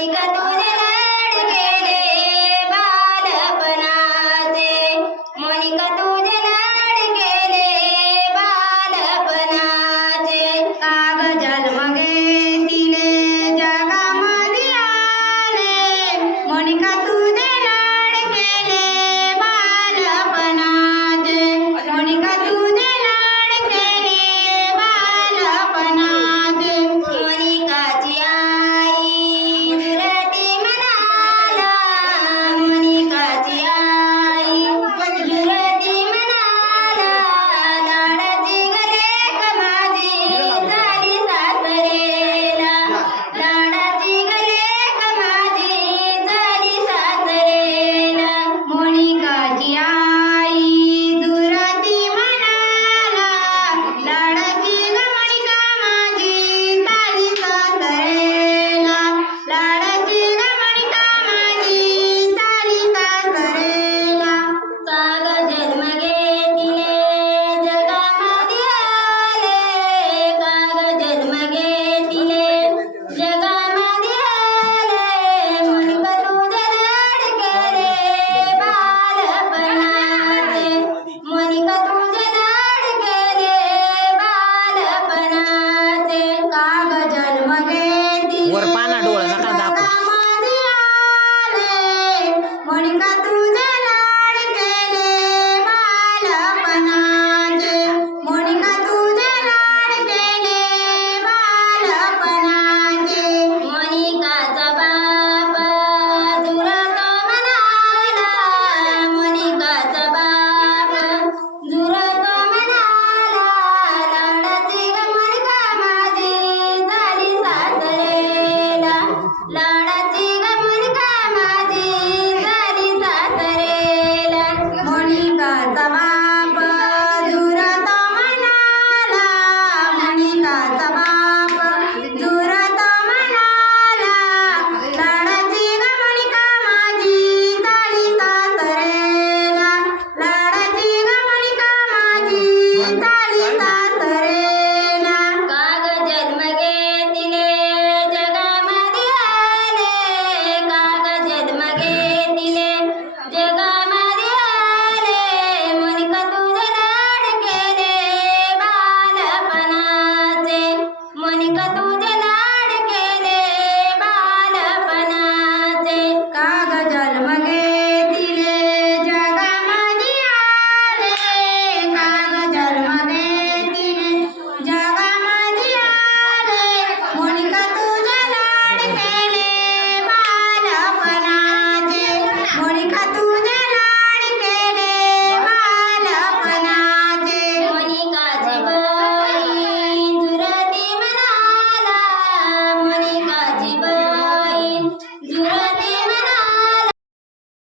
Liga 2 നിങ്ങാത്തൊരു